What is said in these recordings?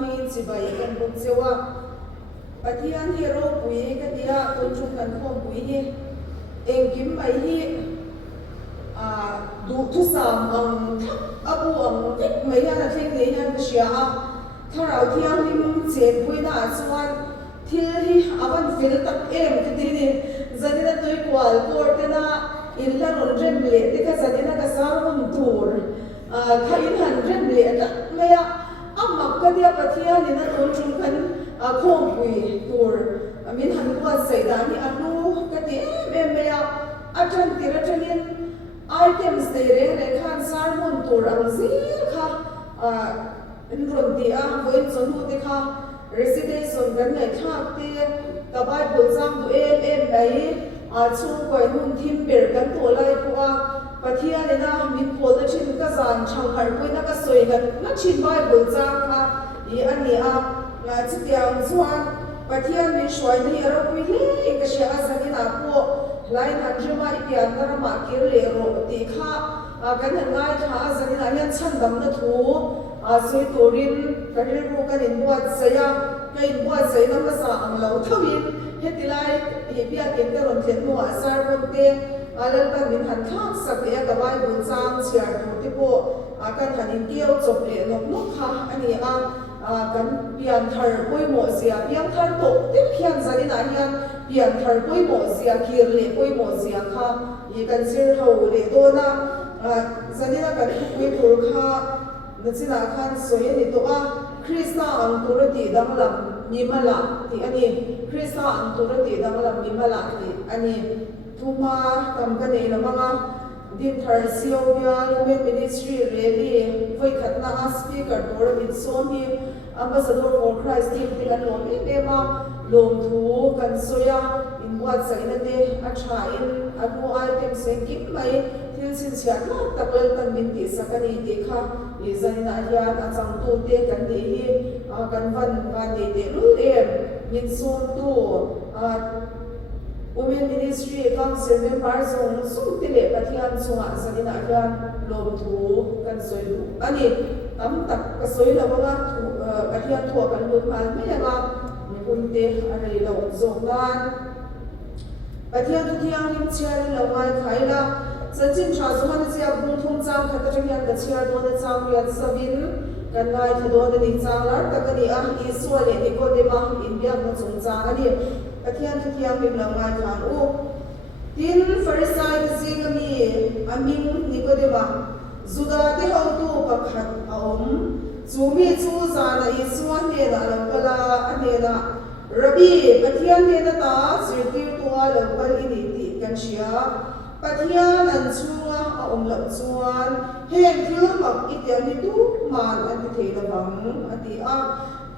mi chỉ vậy cần bụng siêu à Pathian hero bui cái dia tôn trung cần không bui hi em kiếm mấy hi đủ thu sam abu thích mấy anh là thiên lý anh cái xia thằng nào thiang lim chết bui na chuan thil hi avan fil tak em cái gì đi giờ đi là tôi qual court na in la ron rem le te ka giờ đi là cái sao hum tour khai in han rem le tak me amak ka dia Pathian ni na tôn trung cần không bui tour min han qua sai da ni anu ka ti em me atran tira tranin items de re khan sarmon tour ang zil kha ron ti voin chon hu te kha residence on gan nei thak te ka bible jam du em dai chu koi hun thim ber kan to lai ko Pathian ni na min pol da chin ka zan chang har poi na ka soi gan na chin bible jam kha i ani chi tiang chuan Pathian min shoi ni ro pui le ka sha azani na ko lai han juma ipian na ma kir le ro ti kha kan ngai tha azani na yan chan dam na thu sui turin kahil ro kan in buat saya kai in buat sai na sa ang lo thawin hetilai hi bia ken ka ron thlen no asar ron te alal ban min han thak sak ya ka bai bun chang chiar tu te po kan han in kiau chop le nok nok kha ani kan pian thar poi mo zia pian thar to te khian zani na hian pian thar poi mo zia kir le poi mo zia kha i kan sir ho le do na zani na kan pui tur kha nachina khan soi ni to Krista ang turati dang lam nimala ti ani Krista ang turati dang lam nimala ti ani thuma kam ka nei lamanga din thar sio bia human ministry rally voi khatna speaker tor min som hi ambassador for Christ team ti kan lom e ma lom thu kan soya in buat saina te acha in anu item se kim mai thil sin sia na takwel kan min ti sakani te kha i zaina hian a chang tu te kan ni hi kan van ni te lu em min som tu women ministry council members on sung tile Pathian sunga sanina hian lom thu kan soi lu ani tam tak ka soi la wanga Pathian thu kan lu mal me ya ni punte ari lo zongan Pathian thu thiang nim chiar lo ngai khaila sanjin cha zuman sia bung thung chang khata hian ka chiar do na chang rian savin kan ngai thado ni chang lar takani isu le ni ko de ma india ma chung chang ani Pathian thu thiang nim lo ngai khan tin farisai zingami aming nikodema zuda te ho tu pakhat aom chumi chu zana isuan ne na langkala anena rabi Pathian ne na ta sirti tu langkal ini ti kan sia Pathian an chunga aom lam chuan hen thil mak itian ni tu man an ti thei lawang ati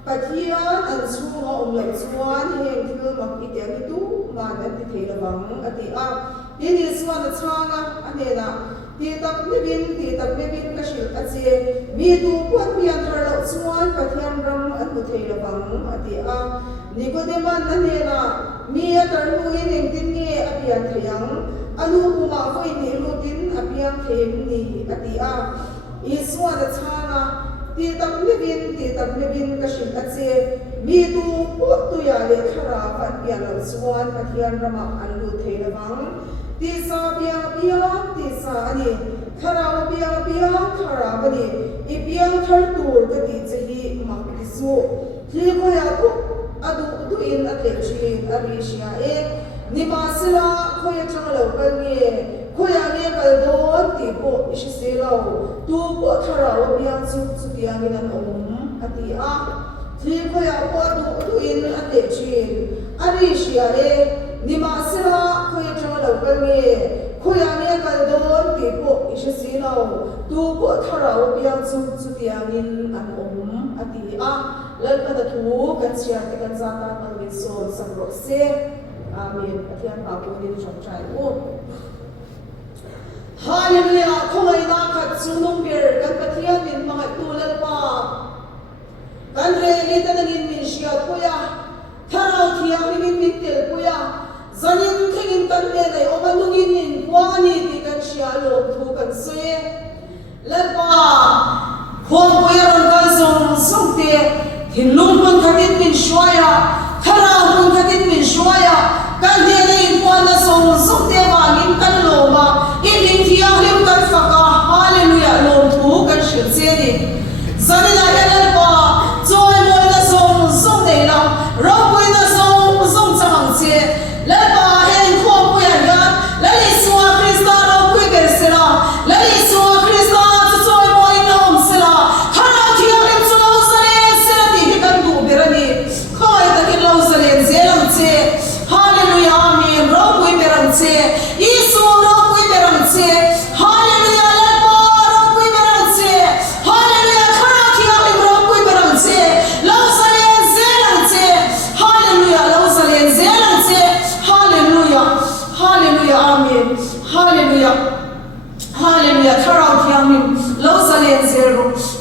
Pathian an chunga aom lam chuan hen thil mak itian ni tu man an ti thei lawang ati ini chuan a changa anena ti tak ni bin ka shil ache mi tu puan pian thar lo chuan Pathian ram an tu thei lawang ati Nicodeman anena mi atar nu in tin ni apian thayang anu kuma foi ni lutin apiang them ni ati iswa da changa ti tak ni bin ka shil ache mi tu pu tu ya le khara pan pian lo chuan Pathian rama an lu thei lawang ti sa ti sa ani khara khara bani ipiang thar tur ka ti chehi mak isu thi ko ya ku adu du in atle chi arisha nimasila ko ya chang lo kal ni ko ya ne kal don ti po ishi se lo tu po khara wa biang chu ti ang in om ati thi ko ya po du in atle chi arisha nimasila ko ya chang lo kal ni ko ya ne kal don ti po ishi se lo tu po khara wa biang chu ti ang in om ati lal pa thu kan sia te kan za ta kan min so sam ro se amen Pathian pa ko ni chong chai hallelujah khoi na khat sunung ber kan Pathian min ma tu lal pa kan re ni ta ngin min sia ko ya tharau thiang ni min tel ko ya zanin thingin kan ne nei o manungin in kwani ti kan sia lo thu kan se lal pa khom ko ya ron kan song te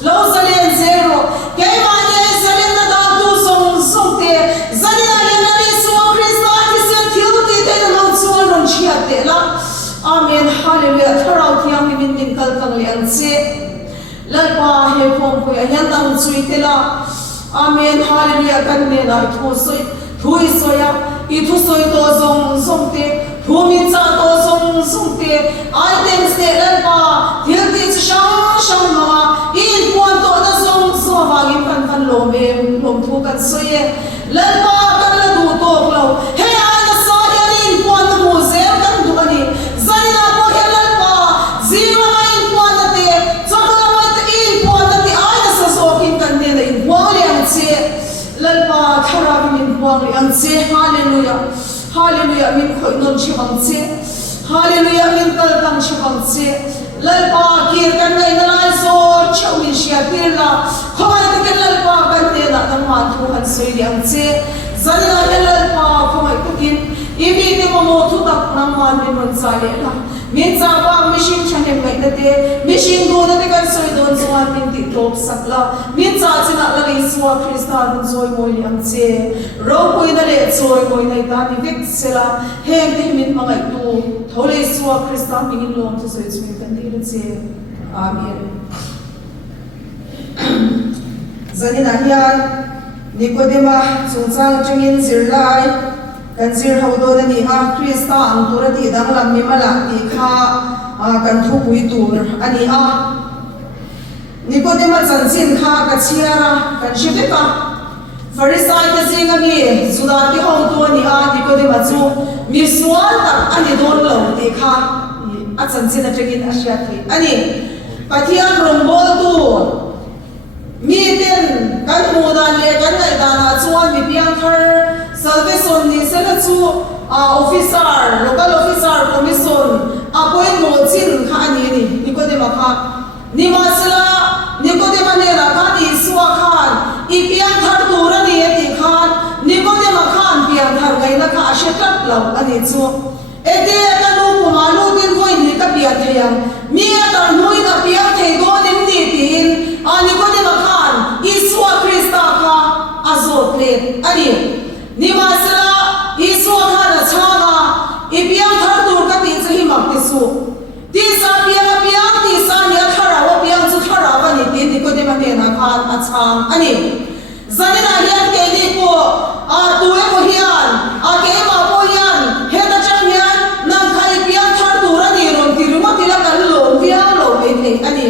lo zalen zero ke mani zalen na da tu song song te zalina yan na Yesu Kristo ati se thiu ti te na chuan ron chia te la amen hallelujah tharau thiang min min kal kang lian se lalpa he phong ko yan tang chui te la amen hallelujah kan ne na thu soi thui soya I thu soi to zong zong te thu mi cha to zong zong te items te lalpa thil ti shang shang ma in puan to na zong so wangin kan lo me lom thu kan soye lalpa kan la du to lo he ana sa ya in puan na mu ze kan du ani zanina ko he lalpa zira ma in puan na te chakla ma te in puan na te ana sa so kin kan ne na in puan le an che lalpa thara min puan le an che hallelujah hallelujah min khoi non chi bang che hallelujah min kal tang chi bang che lalpa kir kan ngai na lai so chau min sia tir la khoi te kan lalpa kan te na kan ma thu han sei liang che zanina he lalpa khoi te kin I mi te mo thu tak nam man min mon sa le la min cha ba mission chanem ngai te te mission do na te kan soi don chuan min ti top sakla min cha china la le suwa Krista dun zoi moi liang che ro koi na le choi moi nai ta ni vek sela he te min mangai tu thole suwa Krista min lom tu soi chmin kan ti che amen zanina hian Nikodema chungchang chungin zirlai kan zir ho do ni ha Krista ang turati dang lam mi mala ti kha kan thu pui tur ani a Nikodema chanchin kha ka chiara kan shiveka Pharisai te zinga mi zuda ti ho do ni a Nikodema chu mi sual tak ani don lo ti kha a chanchin a tregin a sha thi ani pathian rombol tu mi ten kan mu dan le kan ngai dana chuan mi piang thar salvation ni sela chu officer local officer commission appoint mo chin kha ani ni Nikodema kha ni ma sela Nikodema ne ra kha ni suwa khan I piang thar tur ani ti khan Nikodema khan piang thar ngai na kha shetat lo ani chu ete kanu kumalu din ko ni ka pia thayam mi atar noi na piang thei do nim ni tin Nikodema khan Iswa Krista kha azot le ani ni ma sela Iswa khan a changa I piang thar tur ka tin sahi mak ti su ti sa piang ti sa ni thara wa piang chu thara wa ni tin Nikodema ne na khan a chang ani zanina hian ke ni ko tuwe mo hian ke ma po hian he ta chang hian nang khai piang thar tur ani ron ti ru ma ti la kan lo piang lo me thei ani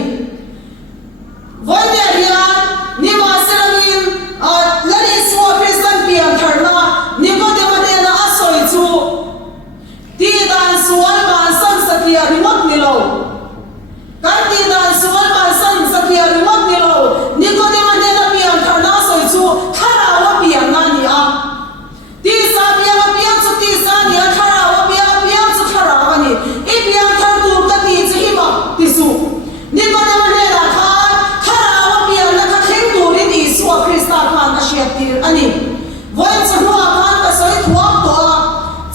voi ne hian ni ma selangin lani suwa Kristan piang thar na Nikodema ne na asoi chu ti dan sual ban san sakia rimot ni lo kan ti dan sual ban san sakia rimot ni lo Nikodema ne na piang thar na asoi chu thara wa piang na ni a ti sa piang chu ti sa ni a thara wa piang chu thara wa ni I piang thar tu ka ti chu hi ma ti su Nikodema ne na khan thara wa piang na ka thleng tu ri ni suwa Krista khan a shia tir ani voi chanu a khan ka soi thuak to a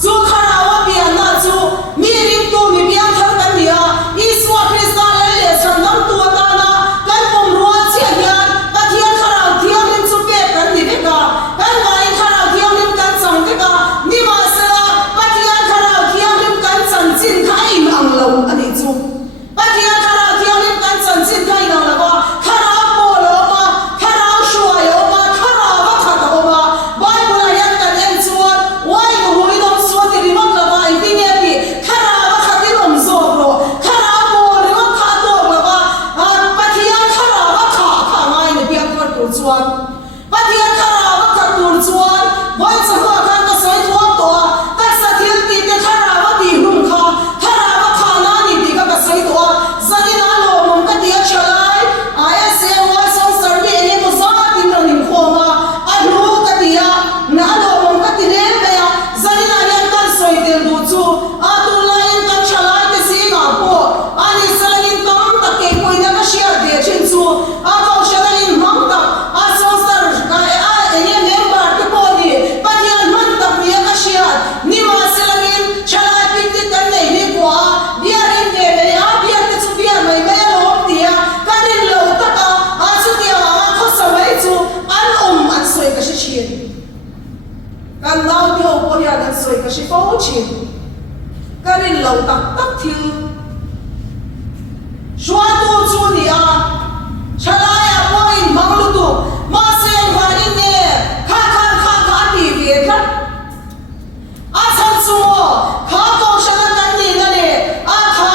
chu thara wa piang na chu mi ring tu mi piang thar kan ni a I suwa Krista le chan dam tu ta na kan pom ruwa chia hian ka thian thara thiang rin chu ke kan ni ve ka kan ngai thara thiang rin kan chang ve ka ni ma sela ka thian thara thiang rin kan chan chin kha im ang lo ani chu ka thian thara thiang rin kan chan chin kha im ang lo ba thara po lo ma thara shua yo ma thara ba kha ta ba Bible yan kan en chuan wai ko hui dom suwa ti rimot la ba I ti ne ti thara ba kha ti rom zo ro thara po rimot kha to la ba pathian thara ba kha ngai ne piang thar tur chuan pathian thara ba kha tur chuan voi chakwa kan ka soi thuak to ka sa thil ti te thara ba ti rum kha thara ba kha na ni ti ka soi to zanina lo mom ka ti a chalai aya se wa song sarbi ene ko za tin ro nim khoma a lu ka ti a na lo mom ka ti le me ya zanina yan kan soi tel du chu a tu lain kan chalai te si na po ani salin kam ta ke koi na ka share de chin chu a ko shalai mam ta a song sar ka a ene member te po ni pathian man kan soi ka shi fo chin karin lo tak tak thil shwa tu chu ni a chalaya point manglu tu ma sen wa in ne kha ti ve kha a chan chu kha ko shan kan ni na le a kha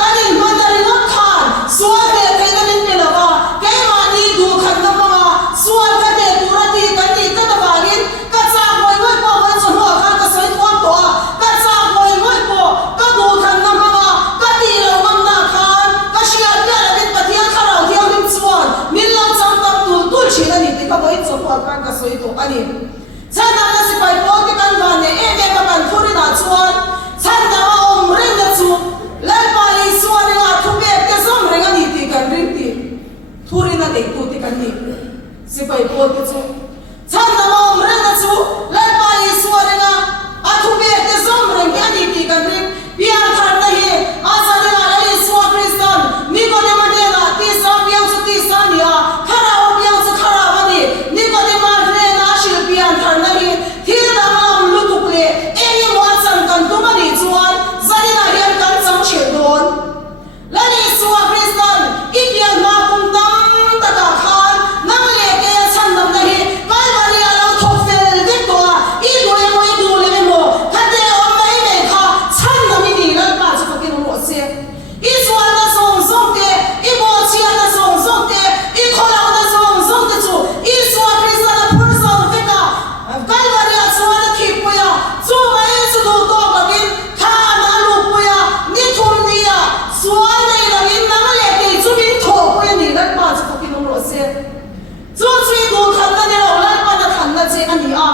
kanin mandari no khan swa de ke kanin ne lawa ke ma ni du khan na ma swa ka de turati kan ni ka ta ba gin ka cha moi moi ko wan chu ho kha ka sai thon to ka cha moi moi ko ka du khan na ma ka ti lo mam na khan ka shia ya la dit pathian khara thiam nim chuan min lam cham tam tu chi na ni ti ka moi chu ko kan ka soi to ani chana na si pai po ti kan van ne e ka kan thuri na chuan chana ma om ring na chu lai pa li suan nga thu be ke som ring ani ti kan ring ti thuri na de tu ti kan ni si pai po ti chu chana ma om ring na chu lai pa li suan nga a thu be ke som ring ani ti kan ring pian thar na hi a sa ni na lai suan kristan ni ko ne ma de na ti sa pian su ti sa ni a khara o pian su khara wa ni ko ne ma re na shil pian thar na hi thil na ma lu tu ple e ni mo san kan tu ma ni chuan zani na hian kan chang che don lani suwa kristan i pian ma kum tam ta ka khan nang le ke chan nam na hi kai ma ri a lo thok fel de to i do e mo i du le mo kha de o mai me kha chan na mi ni lan pa chu ki mo se i suwa na song song te i mo chia na song song te i khola na song song te chu i suwa kristan na phur song te ka kai ma ri a suwa na thi po ya chu mai chu do to ka bin kha na lu po ya ni thum ni ya suwa nei la bin na le te chu bin tho po ya ni lan pa chu ki mo se chu chui do khan na ne lo lan pa na khan na che ani a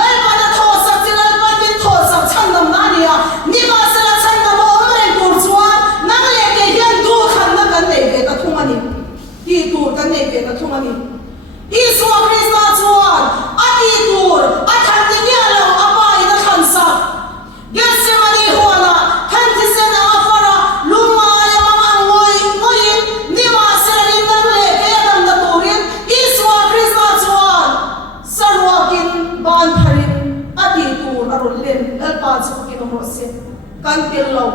lan pa na tho sak che lan pa bin tho sak chan nam na ni a ni ma sa la chan na mo mai tur chuan na le te hian du khan na kan nei ve ka thum ani ki tur kan nei ve ka thum ani i suwa krista chuan a ti tur a khan ni ni lo a pa i na khan sa Gethsemane huana khan ti se na afara luma ya ma ngoi ni ma se rin dan le ke dam da turin i suwa krista chuan sarwa kin ban tharin a ti tur a rul len al pa chu ki no se kan tel lo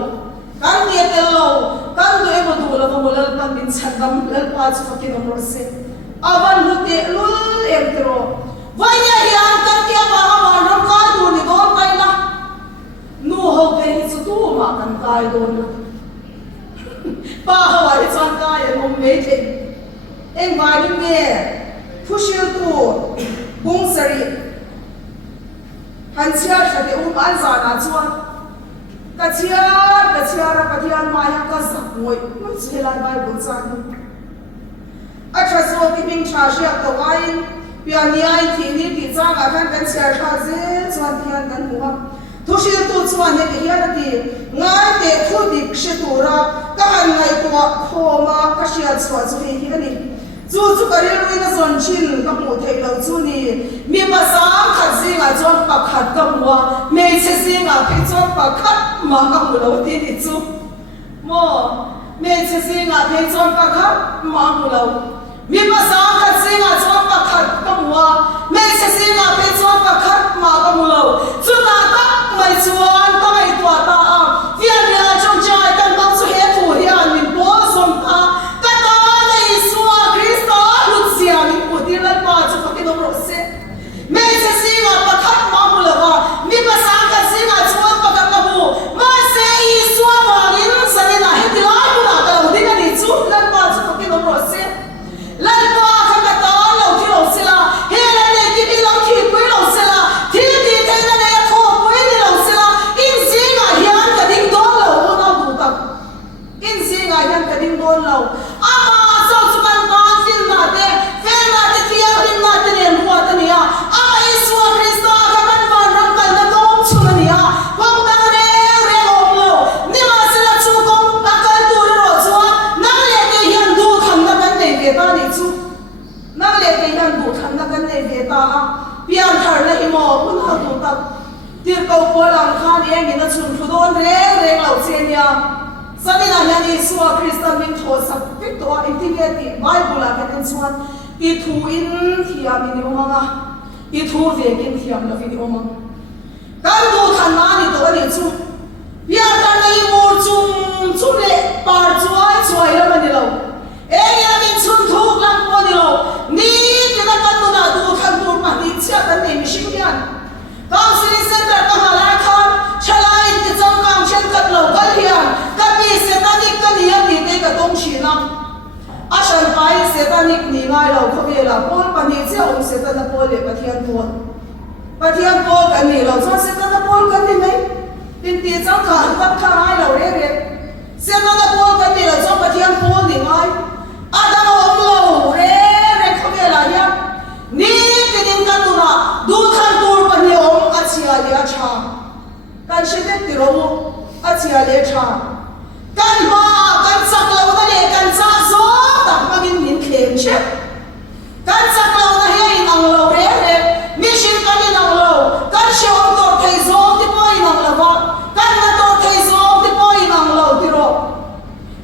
kan du e bodu la mo lal pan bin chandam al pa chu ki no se avan lu te lul em tro vai ya hian kan ti ba ma ram ka du ni don kai la nu ho ke hi chu tu ma kan kai don pa ha ri chan kai em me the em ba ni me phushil tu bung sari han chia thate an za na chuan ka chia ra pathian ma ya ka sa moi no chela bai bun chan a tra so ki bing cha sha to wain pia ni ai thi ni ti chang a kan chia tha je chuan thian kan huwa thushil tu chuan ne hian ti ngai te thu dik she tura ka han ngai to khoma ka shia chwa chu hi ani chu kari lui na zon chin ka mu thei lo chu ni mi pa sam khat zinga chon pa khat ka muwa me che zinga phe chon pa khat ma ka mu lo ti ni chu mo me che zinga phe chon pa khat ma mu lo mi pa sam khat zinga chon pa khat ka muwa me che zinga phe chon pa khat ma ka mu lo chu ta ta mai chuan ta mai to ta a fian ya chong chai kan bang chu he thu hian min po som ta ka ta nei suwa krista lut sia min pu ti lan pa chu ka ki no ro se me se singa pa khat ma mu la wa mi pa sa ka singa chuan pa ka ka bu ma se i suwa ma nin sa ni na he ti la ku na ka lo ding ani chu lan pa chu ka ki no ro se lan pa ka ka ta lo ti lo se la he la ne ki bi lo ki pu lo se la ti ti te na ne tho pu ni lo se la in singa hian ka ding don lo o na du ta in singa hian ka ding don lo ama so chu kan ta fin na te fe na te ti a rin na te ne hu ta ni a ama iswa krista ka kan van ram kan na dom chu na ni a pom ta ne re om lo ni ma se la chu kom ka ka tu ro chu na le ke hian du kham na kan nei ve ta ni chu na le ke hian du kham na kan nei ve ta a pian thar la i mo un ha tu ta tir ko po lang khan e ngi na chun phu don re lo chen ya sani na hian iswa krista min tho sak pik to a intimate bible a kan chuan i thu in thiam ni omanga i thu ve kin thiam la vi omang kan du than na ni to ani chu bia ta nei mur chung chu le par chuai la mani lo e ya min chun thuk lam ko ni lo ni ke na kan du na du than tur ma ni chia kan nei mi shing yan counseling center ka hala khan chalai ti chang kang chen kat lo kal hian ka pi satanic ka ni ya ti te ka tong shina ashan pai satanic ni ngai lo kho ve la pol pa ni che om satana pol le pathian pol kan ni lo so satana pol kan ni mai tin ti chang kha an tak tha ngai lo re satana pol kan ni lo so pathian pol ni ngai adam om lo re kho ve la ya ni ke din ka tu na du than tur pa ni om achia le acha kan shete ti ro achia le cha kan ma kan sak lo na le kan sa zo ta ma min khem che kan sak lo na he in ang lo re mission kan in ang lo kan she om tor thai zo ti po in ang lo ba kan na tor thai zo ti po in ang lo ti ro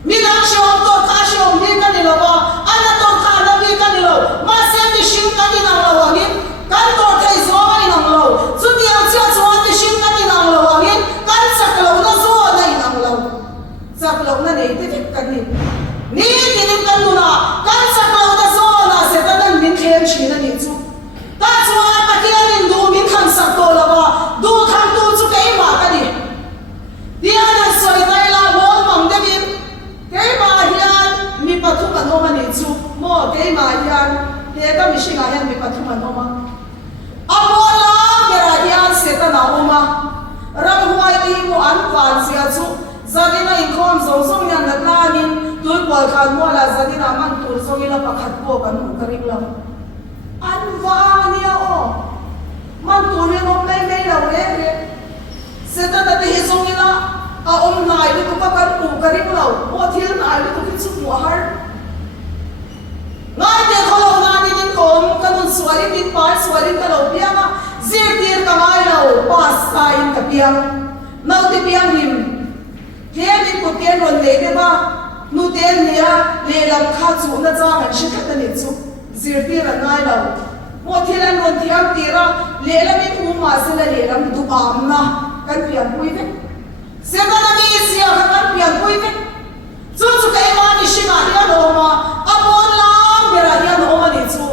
mi na she om tor ka she om ni kan ni lo ba an na tor ka na mi kan ni lo ma se mission kan in ang lo ni kan tor thai zo in ang lo chu ti ang cha zo mission kan in ang lo ni kan sak lo na zo na in ang lo sak lo na nei ti kan ni ni ti nim kan nu na kan sak lo na zo na se ta nan min khem chi na ni chu ta chu a pa ki an in du min khan sak to la ba du khan tu chu ke ma ka ni ti an soi tai la bol mang de bin ke ma hian mi pathu kan ho ma ni chu mo ke ma hian he ka mi shinga hian mi pathu man ho ma amola bera hian se ta na ho ma ram huai ti mo an kwan sia chu zadina in khom zo zo yan na tlanin tui pol khan mo la zadina man tur zo ila pakhat po kan mu karing lam an wa nia o man tur ni nom nei nei lo re se ta ta hi zo ila a om nai lu tu pa kan mu karing lo o thil nai lu tu ki chu mu har ngai te kholo na ni din kom kanun swali din pa swali ka lo pianga zir tir ka ngai lo pas ka in ka piang nau ti piang him he din ko ken ron le de ba nu ten nia le lam kha chu na cha han shi khat ni chu zir tir ngai lo mo thilan ron thiam tira le lam in u ma se le lam du am na kan piang pui ve se ta na mi sia kan piang pui ve chu chu kai ma ni shi ma ya lo ma apon la bera ya no ma ni chu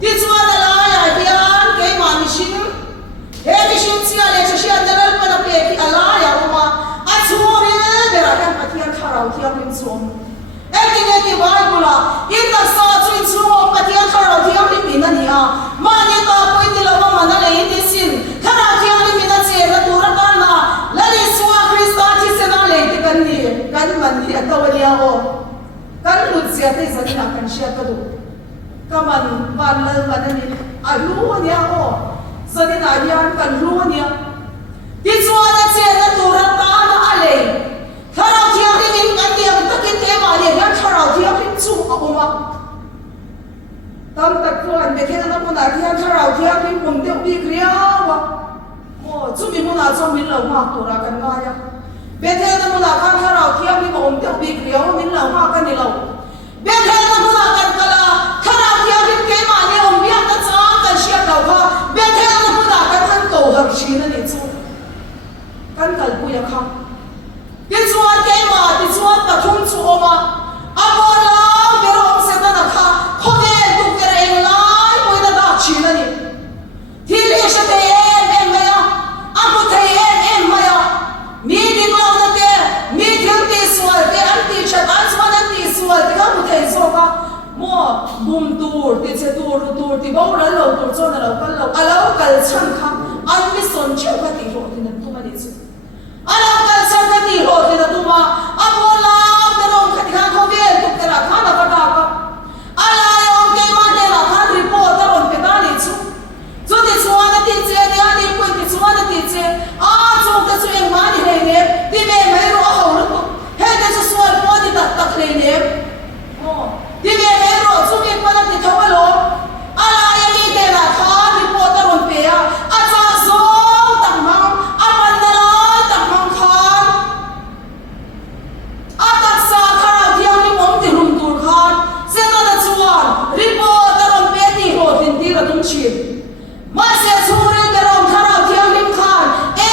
ti chu na la ya bian kai ma ni shin he mi shin sia le chi an dal pa na pe ki ala ya ma a chu ri bera ya pathian kharau thiam in chu eti bible in the sa chu in chu pathian kharau thiam ni min ani a ma ni ta poi ti lo ma na le in sin khara thiam ni min a che na tu ra ka na la ni suwa krista chi se na le ti kan ni kan man ni a to ya o kan lu sia te sa na kan sia ka du kaman ban la man ni a lu ni a o sa ni na yan kan lu ni a ti chu na che na tu ra ta na a le kharau thiam ni min kan ni am takin te ma le yan kharau thiam ni chu a o ma tam tak tuan be kena na muna thiam kharau thiam ni pum de bi kriya wa mo chu mi muna chu min lo ma tu ra kan ma ya be kena muna kan kharau thiam ni mo om de bi kriya wa min lo ma kan ni lo be kena muna kan kala kharau thiam ni ke ma ni om bi ta cha kan sia lo kha be kena muna kan han to har shi na ni chu kan kal pu ya kha ti chuan ke ma ti chuan ta thum chu oma amola bero om se ta na kha khode tu ke eng lai moi da chi na ni thi le sha te em ma ya apu te em ma ya mi ni ko na ke mi thil ti swal ke an ti cha an swan an ti swal ke ka mu te so ka mo bum tur ti che tur ti bo ra lo tur cho na lo kal lo alo kal chan kha an mi son chu ka ti ro ti na tu ma ni chu alo kal chan ka ti ro ti na tu ma apola pero ka ti kha ko ve tu ke ra kha na ka ta ka ala yo ke ma de la kha report ta on ke ta ni chu chu ti chuan na ti che ni ani ko ti chuan na ti che a chu ka chu eng ma ni he ne ti me mai ro ho ro tu he te chu swal po ti ta ta khle ne mo ti me mai ro chu mi pa na ti thawa lo ala ya mi te la kha report ta on pe a cha zo tak ma a pan na la tak ma kha a ta sa kharau thiam ni mom ti rum tur khan se na da chuan report ta on pe ti ho tin ti ra tum chi ma se chu ri te rom kharau thiam ni khan e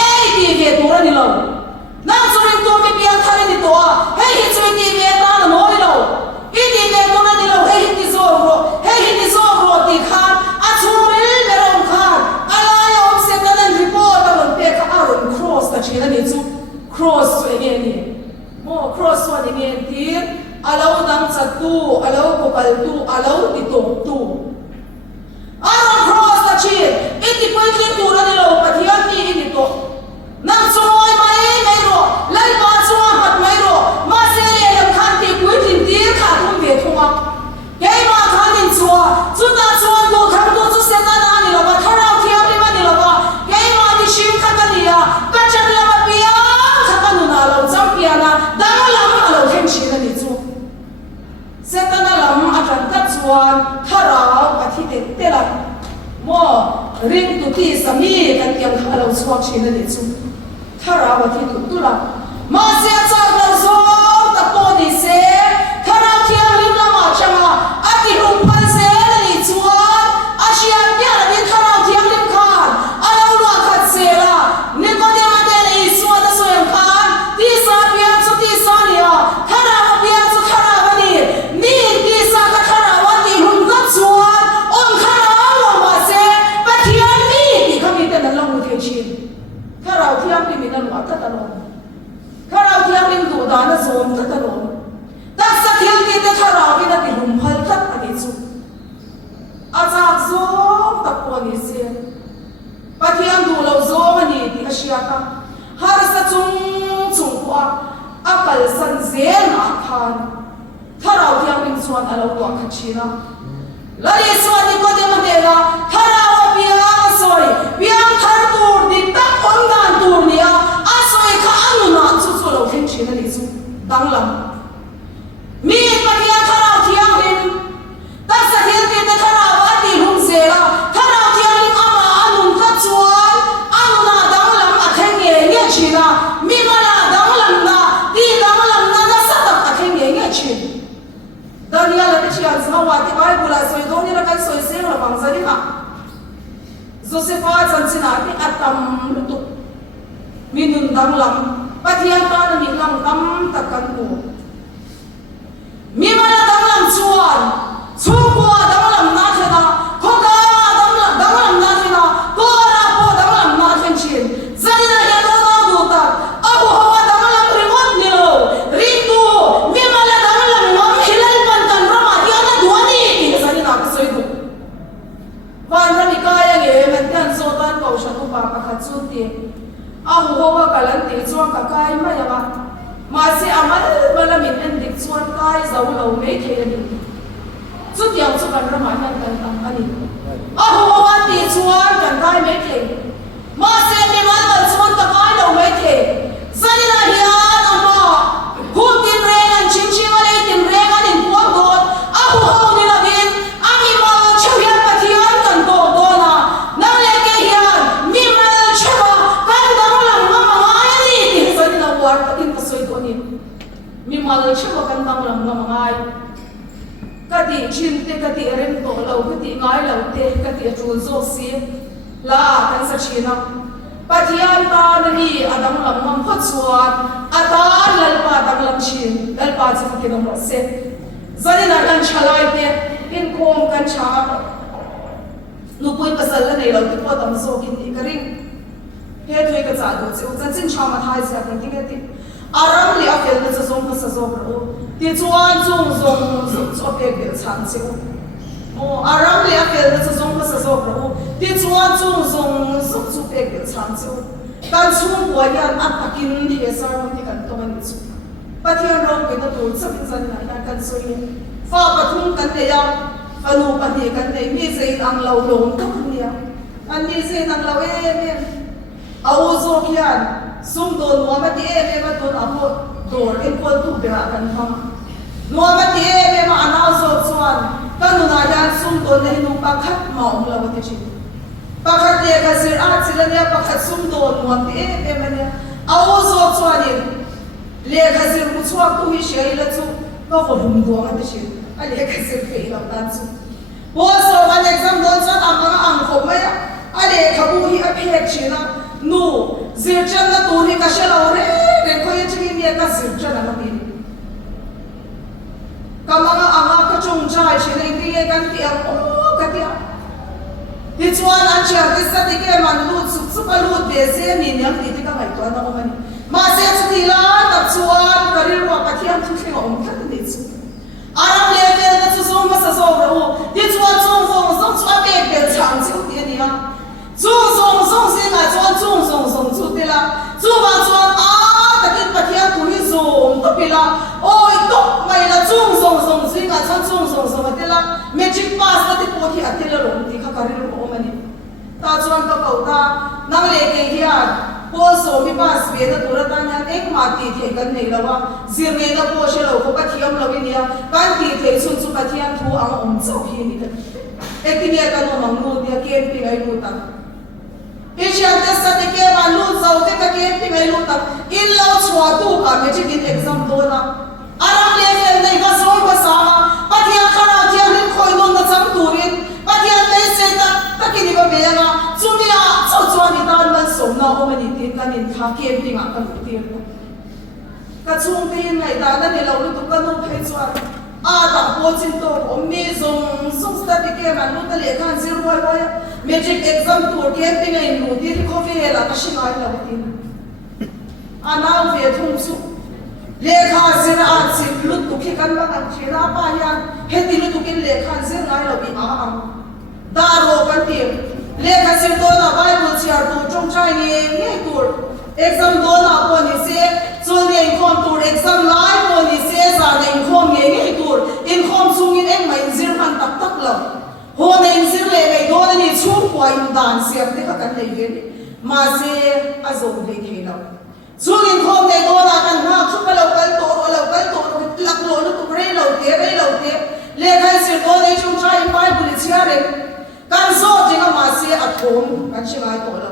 mo ring tu ti sami kan tiang khalo chuak china ni chu thara wa thi tu tula ma se cha lo zo ta po ni se thara thiang lim lama changa ati rum phan se ni chuan asian ya ni thara thiang lim khan alo lo khat se la ni ko de ma de ni suwa da so yam khan ti sa pia chu ti sa ni ya thara wa pia chu thara wa ni mi ti sa ka thara wa ti rum ka chuan on thara lo ma se pa thiang mi ti khami te na long thi chin thara thiang ni mi na lo ta ta lo thara thiang lim du da na zom ta ta lo ta sa thiang ti te thara vi na ti rum phal tat ani chu achak zom ta ko ni se pa thiang du lo zom ani ti asia ta har sa chung chung kwa akal san zen a khan thara thiang lim chuan alo wa khachina lari suan ni ko de ma de la thara wa pia soi piang thar tur di ta on dan tur ni a asoi kha anu na chu chu lo khin china ni chu danglam mi pa pia thara thiang lim ta sa thil ti te thara wa ti hum se la thara thiang lim ama anun ka chuan anu na danglam a theng ye nge china mi ma la danglam na ti danglam na na sa ta a theng ye nge chin Daniel la chian sama wa ti Bible la soi do ni la kai soi se la bang zani ha Joseph a chan china ti atam tu minun danglam pathian ta na mi lam tam takan mu mi ma la danglam chuan chukwa danglam na thena khoka danglam na thena ko ra po danglam na then chin zani na ya do do ta abu hawa danglam rimot ni lo ring tu mi ma la danglam ngam hilal pan kan rama ya na duani ti zani na ka soi du van ra mi ka ya nge man kan so tan ko sha tu pa pa kha chu ti abu hawa kalan ti chuan ka kai ma ya ba ma se amal bala min en dik chuan kai zau lo me the ni chu tiang chu kan rama han kan tam ani abu hawa ti chuan kan kai me the ma se mi ma bal chuan ka kai lo me the zani na hian amma hu tin reng an ching ching ale tin reng an in puang dot abu hawa ni la bin ami ma cheu hian pathian kan to do na nang le ke hian mi ma cheva kan dang lam ma ma ani ti zani na war takin ka soi do ni mi ma cheva kan dang lam ma ma ai ka ti chin te ka ti rem to lo ka ti ngai lo te ka ti chul zo si la kan sa china pathian ta na mi adang lam mam kho chuan ata lal pa dang lam chin lal pa chi ki dong se zani na kan chalai te in kom kan cha nu pui pasal la nei lo ti po tam so kin ti ka ring he thoi ka cha do chu chan chin cha ma thai sa kan ti ti aram li a fel na cha zong ka sa zo ro ti chuan chung zong cho pe be chan chu o aram li a fel na cha zong ka sa zo ro ti chuan chung zong so chu pe be chan chu kan chung bo yan at takin he sar mo ti kan to man chu pathian ro ke na tu sa tin san na kan so ni fa pathum kan te ya anu pati kan te mi se ang lo lom to ni ya an mi se ang lo me au zo kian sum do no ma ti me ma to na po dor en ko tu bra kan ha no ma ti me ma ana zo chuan kan na yan sum do ne nu pa khat ma ong lo ti chi pa khat ye ka sir a chila ne pa khat sum do no ti me ma ne au zo chuan in le ka sir ku chuak tu hi shei la chu ko ko hum do ma ti chi a le ka sir pe lo tan chu bo so an exam don chan am ma ang kho ma ya a le ka bu hi a phek china nu zir chan na tu ni ka shelo re ren ko ye chi ni ka zir chan na ni ka ma anga ka chung chai chi nei ti ye kan ti am o ka ti ti chuan an chia ti sa ti ke man lu su pa lu de se ni nyam ti ka mai to na o mani ma se chu ti la ta chuan ka ri ro pa thiam thu theng om kha ti chu aram le ke na chu zong ma sa zo ro ti chuan chung zong chu a be be chang chu ti ni a chung zong se na chuan chung zong chu ti la chu ba chuan a ta kin pa thiam thu hi zong to pi la oi to mai la chung zong si ka chuan chung zong ti la magic pass na ti po thi a ti la rom ti kha ka ri ro o mani ta chuan ka pau ta nang le ke hian po so mi pass be na tur ta nya ek ma ti the kan nei lawa zir ne na po she lo ko pa thiam lo ni ya kan ti the chun chu pa thiam thu ang om chau hi ni ka ekini ka no mangnu dia camping ai luta Asian test sa ke ma lu zau te ka camping ai luta in lo chwa tu ka magic in exam do na aram le fel nei ka so ba sa pathia khara thia rin khoi non na cham turin pathia te se ta takini ba be na chumia chau chwa ni tan man so na o mani tin kan in kha camping a kan tir ka chung te in ngai da na ni lo lu tu ka no phai chwa a ta po chin to om mi zong sung sta ti ke man lu ta le khan zir wai wai magic exam tur camping ai lu ti kho ve la ka shingai la tin ana ve thung su le kha zir a chi lu tu ki kan ba kan thira pa ya he ti lu tu kin le khan zir ngai lo bi a am da ro kan ti le kha zir to na bible chiar tu trong chai ni nge tur exam do na ko ni se so ni khom tur exam lai ko ni se za na khom nge nge tur in khom sung in em mai zir han tak tak lo ho na in zir le mai do ni chu kwa in dan siam te ka kan nei ve ma se a zo le the lo chu in khom te do na kan ha chu ka lo kal to lak lo lu tu re lo te le khai sir do nei chung chai bible chia re kan zo je ka ma se a thom kan chi ngai to lo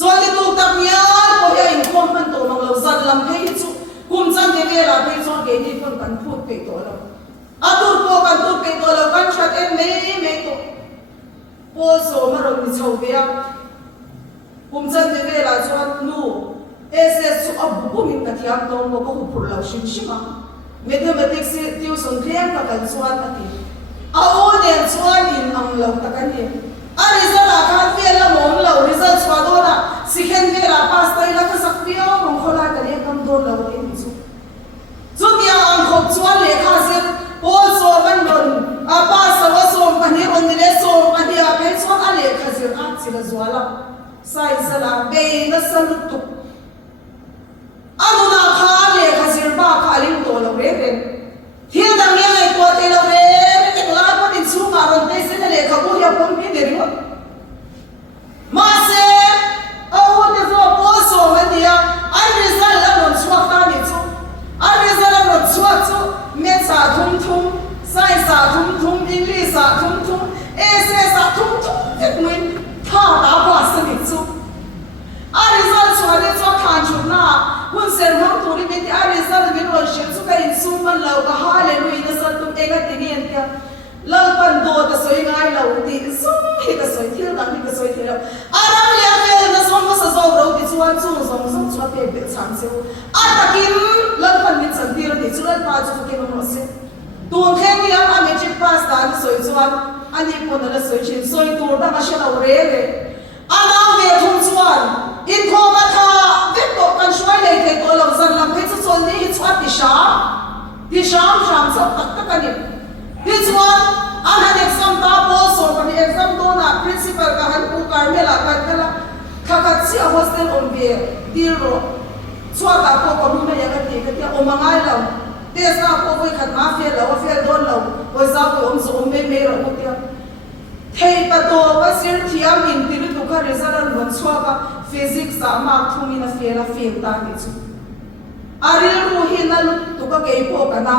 so ni tu tak nya ko ya in khom man to mang lo zat lam thei chu kum chan de ve la thei so ge ni phon kan phut pe to lo atur ko kan tu pe to lo kan chat em me to po so ma ro ni chau ve ya kum chan de ve la chuan nu ss chu abu bu min ka thiam to mo ko hu phur lo shin shima mathematics se tiu song klem ka kan chuan ati a o ne chuan in ang lo ta kan ni a result a khan fe la mom lo result chwa do na second ve la pass tai la ka sak pio mong khola ka le kam do lo ni chu chu tia ang khop chuan le kha se pol so man don a pa sa wa so pa ni on ni le so pa ni a pe chuan a le kha sir a chi la zwala sai sala be na salu tu aduna kha le kha sir ba kha lim to lo re re thil dang yang ai ko te lo re ke la pa tin su ma ron te se le kha bu ya pom ni de ri ma se a wo te zo po so man dia ai result la non chwa ta ni chu ai result la non chwa chu me sa thum thum sai sa thum thum english sa thum thum ss sa thum thum ke min tha ta ba sa ni chu a result chwa le chwa khan chu na hun ser ham tu ri me ti a result min ron shem chu ka in su man lo ka hallelujah na sal tum ega ti ni en kya lal pan do ta soi ngai lo ti sum hi ka soi thil dang hi ka soi thil aram le fel na som ma sa zo ro ti chuan chu zong zong chwa pe be chang se a takin lal pan min chan ti ro ti chuan pa chu ke no se tu khen ni am a metric pass ta ni soi chuan ani po na la soi chin soi tur da ma sha lo re re ana ve thum chuan in kho ma tha ve to kan shwai le te to lo zan lam pe chu chol ni hi chwa ti sham sham sa tak tak ani this one ana exam ta po so kan exam do na principal ka han ku karmela ka kala khakat si a hostel on be dir ro chwa ta po ko nu me ya ka ti ka ti o mangai lo te sa po voi khat ma fe lo fe don lo o za ko om so me ro ko ti thei pa to pa sir thiam in ti lu ka result ron chwa ka physics sa ma thumi na fe la fe ta ni chu aril ru hin na lu tu ka ke po ka na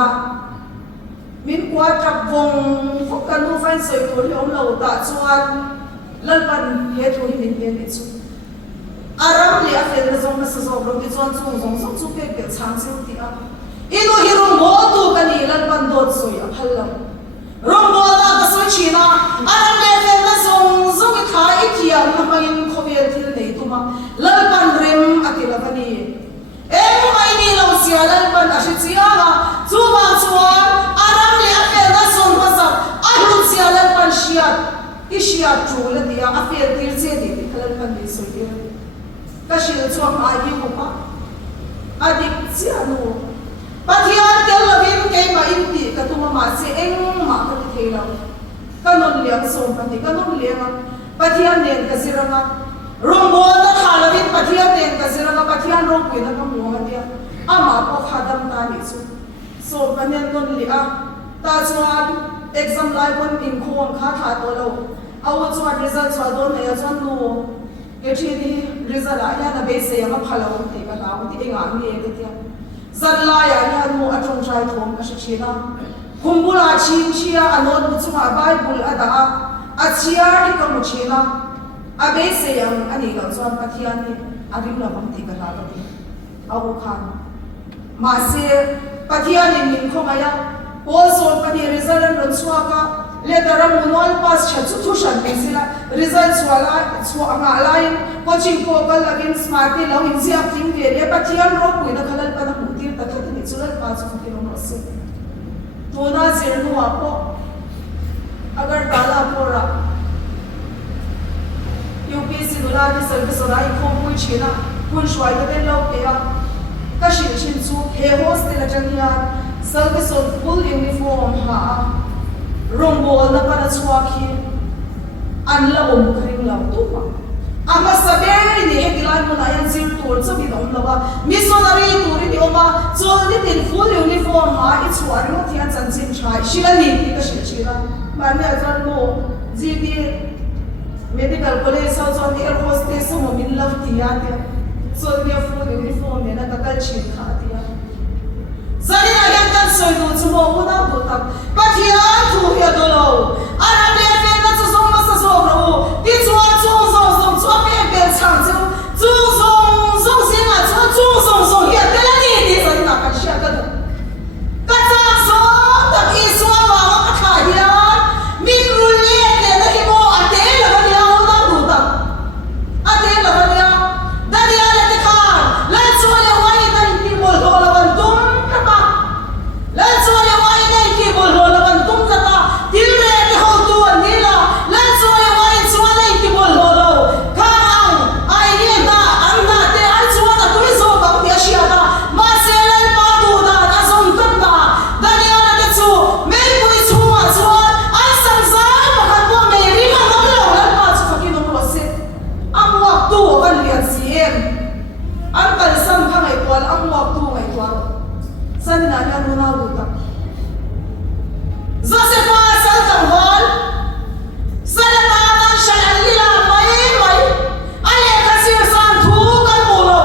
min kwa trap vong phok kan nu fain soi ko hlom lo ta chuan lal pan he thu hin in ni chu aram li a fel na zong na sa zong ro ti chuan chung zong zong chu pe pe chang se ti a ino hi ro mo tu ka ni lal pan dot soi a phal lo rong bo ta ka soi china aram le fel na zong zong i kha i thia na main khovel thil nei tu ma lal pan rem atila bani mai ni lo sia lal pan a shi chia ga chu ma chuan aram le a fel na zong ba sa a hu sia lal pan shiat i shiat chu le dia a fel tir che ni lal pan ni soi dia ka shil chuang ai hi ko pa adik sia no pathian tel lovin ke ma in ti ka tu ma se eng ma ka ti thela kanon liang som pa ti kanon liang pathian nen ka siranga rombo ta thalavin pathian nen ka siranga pathian ro ke na ka mo ma dia ama ko khadam ta ni chu so panen non li a ta chuan exam lai pon in khom kha tha to lo aw chuan result chwa don ne chuan nu ke thi ni result a ya na be se ya ma phala om ti ka la om ti enga ni e ke zan la ya ni anu a tong trai thom ka shi china kumbula chin chia anot bu chunga bible ada achia ri ka muchina abe se yang ani lo chuan pathian ni arim la bang ti ka la ti au khan ma se pathian ni min khoma ya pol so pani result lo chua ka le daram munol pas cha chu thu shan ni sila result chuala chuanga lai coaching ko ka lagin smart ni lo in sia thing ve le pathian ro pui na khalal pa na mutir ta thot ni chulal pa chu ki lo se to na zir nu apo agar tala pora UPC dula ni service orai khom pui china kun shwai ta den lo pe ya ka shin chin chu he hostel atang ya service on full uniform ha rombo na para chua khi an la khring la tu ma ama saber ni he kilan mo na yan zir tur so bi dom lawa missionary tur ni oma chol ni tin full uniform ha it's war no thian chan chin chai shila ni ka shil chira man ya zan mo gb medical college so so ni air hostess mo min love ti ya te so ni full uniform ne na ka kal chin kha ti ya zani na yan kan so du chu mo na du tak pathian thu ya do lo ara le fe na chu so ma sa so ro ti chuan chu so so chu pe pe chang chu chu so so sin a chu so so ya te la ni ni zani na ka sha ka do ka cha so ta ki so wa ma ka tha ya min ru le te na hi mo a te la ba ya na du tak a te la ba ya da ya le te kha la chu le wa ni ta ni bol ho la ban tum ka pa la chu le wa ni ki bol ho la ban tum ka pa til re te ho tu ni la la chu le wa ni chu le ki bol ho lo ka ang ai ni da an na te an chu na tu so ka ti a shia da ma se le pa tu da na som tum da da ni ana te chu me pui chu ma chu an sam sa ma ka po me ri ma no lo la pa chu ka ki no lo se am wa tu kan lian si em an kan sam ka ngai twal am wa tu ngai twal san na na nu na lu ta Josefa sal kam hol salata na shan lila mai ale kasir san thu kan mulo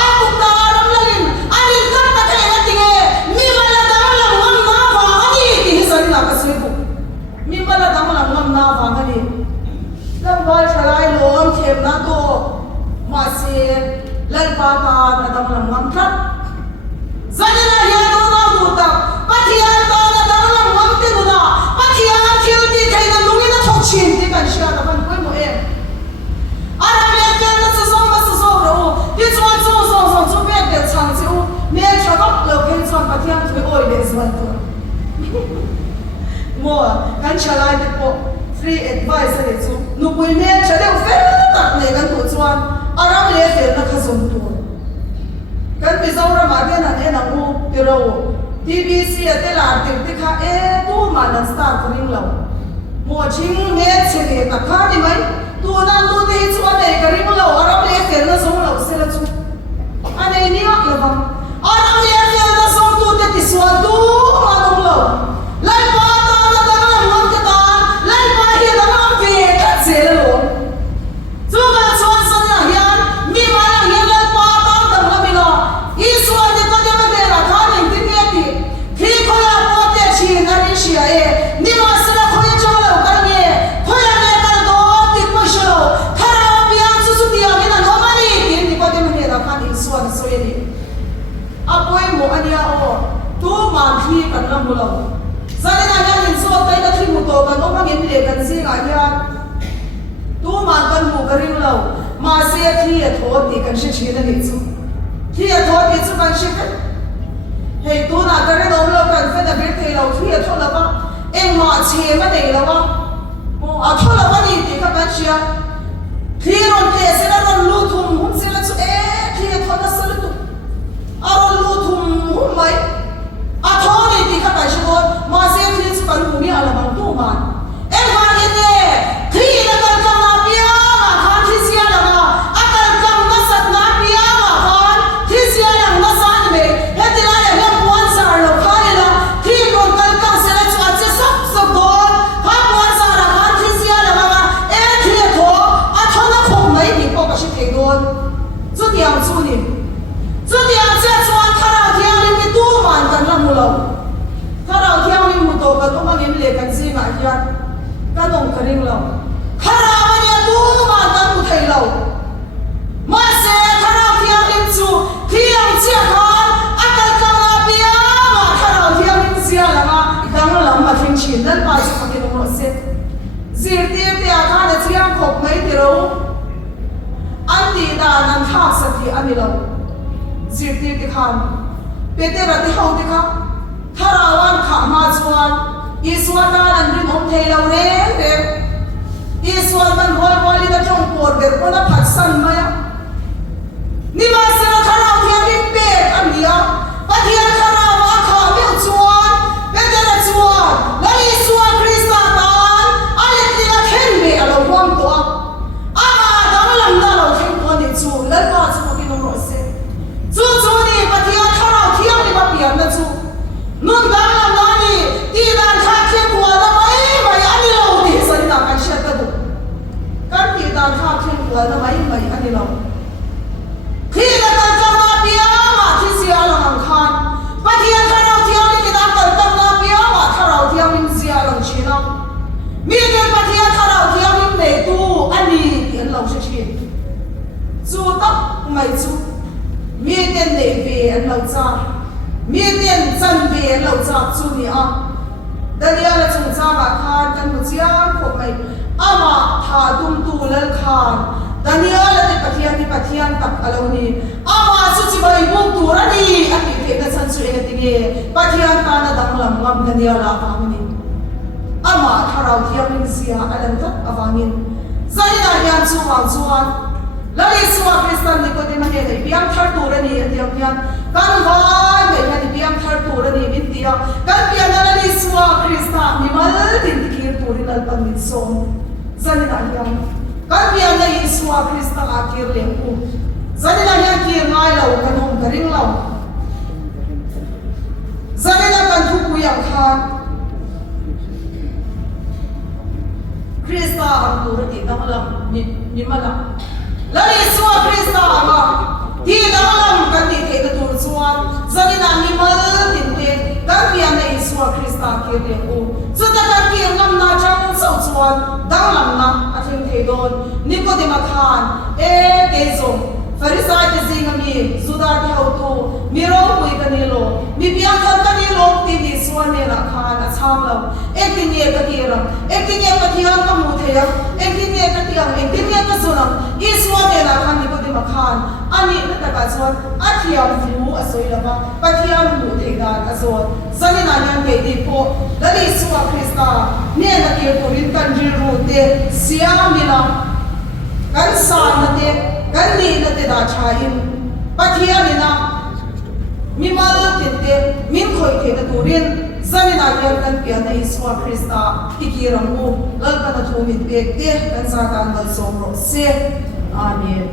a ku ta ram lagin ali kan ta kai na tinge mi mala dam lam ngam na wa ani ti san na kasir bu mi mala dam lam ngam na wa ani lam wal thalai lom them na to ma se lal pa ta na dam lam ngam trat zanina ya no na du ta pathian ta na dam lam ngam te du na pathian thil ti thai na lungi na thok chin ti kan sha na ban koi mo em ara me ka na sa so ro ti chuan chu pe ke chang chu me cha ba lo ke chuan pathian thu oi le zwan to mo kan chalai te po free advice le chu nu pui me cha le fe tak le kan tu chuan aram le fe na khazum tu kan bi zawra ma de na ne na mu ti ro TBC ate la ti ti kha e tu ma na start ring lo mo ching me chhe ta kha ni mai tu na tu ti chuan ne ka ring lo aram le fe na zo lo se la chu ane ni ak lo bang aram le fe na zo tu te ti swa tu ma dong lo lai pa ta na da na mon ka ta lai pa hi da ma ve ka se lo chu ga chuan san na hian mi ma na hian lai pa ta da ma mi lo I suan de ka de ma de la kha ni ti ni ti khi ko ya po te chi na ni shia e ni ma sa na khoi cho lo ka ni khoi ya le ka do ti po sho khara pi an su su ti ya ni na no ma ni ti ni ko de ma de la kha ni suan so ye ni a poi mo ania o tu ma khi kan na mu lo sa ni na ya ni so kai na thi mu to kan o ma ngi le kan si ga ya tu ma kan mu ka ring lo ma se thi e tho ti kan shi chi na ni chu thi a thot ki chu kan shik hei tu na ka re dom lo kan fe da bir thei lo thi a thot la ba eng ma che ma dei la ba mo a thot la ba ni ti ka kan shia thi ron te se na ron lu thum hun se la chu e thi a thot na sa lu tu a ron lu thum hun mai a thot ni ti ka kan shi ko ma se thi chu kan mu mi ala bang tu man eng ma ni ne thi na kan ka ma pia ma kha thi sia la ma a kan kam na sat na pia ma kha thi sia la na sa ni me he ti la he puan sa lo kha ni la thi kon kan ka se la chu a che sap sap do ha puan sa la kha thi sia la ma e thi tho a tho na khom mai ni ko ka shi thei don chu tiang chu ni chu tiang che chuan khara thiang ni ki tu man kan la mu lo khara thiang ni mu to ka to ma ngi le kan si ma hian ka dong ka ring lo ธารามันยังดูมันกันอุทัยเรามาเสียธาราเทียมอินจูเทียมเชี่ยคอนอัตตาเปียมาธาราเทียมอินเสียละมาดังลำมาทิ้งชินนั่นไปสักทีนึงเราเสียจีร์ตีเตียข้าเนี่ยเทียมขบไม่ติเราอันตีดานันท่าสักทีอันนี้เราจีร์ตีติขันเป็นเตระที่เขาติค่ะธาราวันขามาจวนอีสวนนั้นริมองเทเราเร่เร่อีสวนมันวันวันนี้จะจงปวดเดือดคนละผัดสันมาอ่ะนี่มาเสียธาราเทียมอินเป็ดอันเดียวปะเทียมธาราว่าขาไม่จวนเป็นเตระจวนแล้วอีสวนคริสต์มาสอะไรที่เราเข็นเบะเราวางตัวอามาดังลำนั้นเราเข็นตัวนี่จูแล้วก็จูกินนมรสเซ่จูนี่ปะเทียมธาราเทียมนี่มาเปลี่ยนนะจูนุ่นดังลำนั้นนี่ที่ด้านข้างเขียนหัวทำไมอันนี้เราดิสันนักการเชื่อตัวบุกันที่ด้านข้างเขียนหัวทำไมอันนี้เราที่ด้านข้างนาเปียมาที่เสียหลังคานปะเทียมธาราเทียมนี่ที่ด้านข้างนาเปียมาธาราเทียมนี่เสียหลังชีนะมีเดินปะเทียมธาราเทียมนี่ในตู้อันนี้เปลี่ยนเราเฉยๆจูตักไม่จูมีเดินในเวียนเราจ้ามีเดินจันเวียนเราจ้าจูนี่อ่ะดันยาละจงจ้ามาคานกันมุจียาขบไม่อามาทาดุมตูเลคานดันยาละที่ปะเทียนตักอารมณ์นี้อามาสุจิบายบุกตูรันีอันนี้เทกันสันสุเอติเกปะเทียนตานะดังลำงำดันยาละฟังนี้อามาธาราเทียมมิเสียอันนั้นอฟังนี้ใจนั้นยันส่วนแล้วอิสวาคริสตันนี่ก็ได้มาเห็นเพียงทัดตัวนี่เดียวกันการวายไม่เห็นเพียงทัดตัวนี่มิเดียวการเพียงนั้นอิสวาคริสตันนี่มันดิ้นที่ตัวนี่นั่นเป็นมิส่งใจนั้นยังการเพียงนั้นอิสวาคริสตันอาคีร์เลี้ยงกูใจนั้นยังคีร์ง่ายเราขนมกระดิ่งเราใจนั้นการทุกข์ยังขาดคริสต์อันตัวที่ตั้งลำมีมาละแล้วอิสวาคริสต์มาที่ตั้งลำกันที่เทตตัวส่วนจะมีน้ำมีมาติดเทกันเพียงในอิสวาคริสต์เกี่ยวเดียวกูสุดท้ายกันเพียงนำนาจังสาวส่วนตั้งลำนะอาทิตย์เทโดนนิโคดิมาคานเอเกซงฟาริสายที่สิงห์มีสุดาที่เอาตัวมีโรคคุยกันนี่โลมีเพียงคนกันนี่โลที่ดิส่วนเนี่ยนะคานอาช่างเราเอ็กที่เนี่ยกันที่เราเอ็กที่เนี่ยกันที่เราต้องมุดเทียเอ็กที่เนี่ยกันที่เราเอ็กที่เนี่ยกันส่วนเราอีส่วนเนี่ยนะคานนี่ก็ได้มาคานอันนี้นั่นแต่การส่วนอาเทียมฟิวอาศัยละบ้างปะเทียมมุดเทียกันอาส่วนสันนิษฐานยังเกิดดีพอแล้วอิสวาคริสต์เนี่ยนะเกี่ยวกับริกันจิรูเตเสียมีนะกันสานนะเตกันนี่นะเตดาชายินปะเทียนี่นะมีมาลติเตมินคอยเทตตูรินสันนิษฐานยังกันเปียในอิสวาคริสต์ที่กีรังมูลัลกันทูมิดเบกเตกันซาตานดัลโซโรเซอาเมน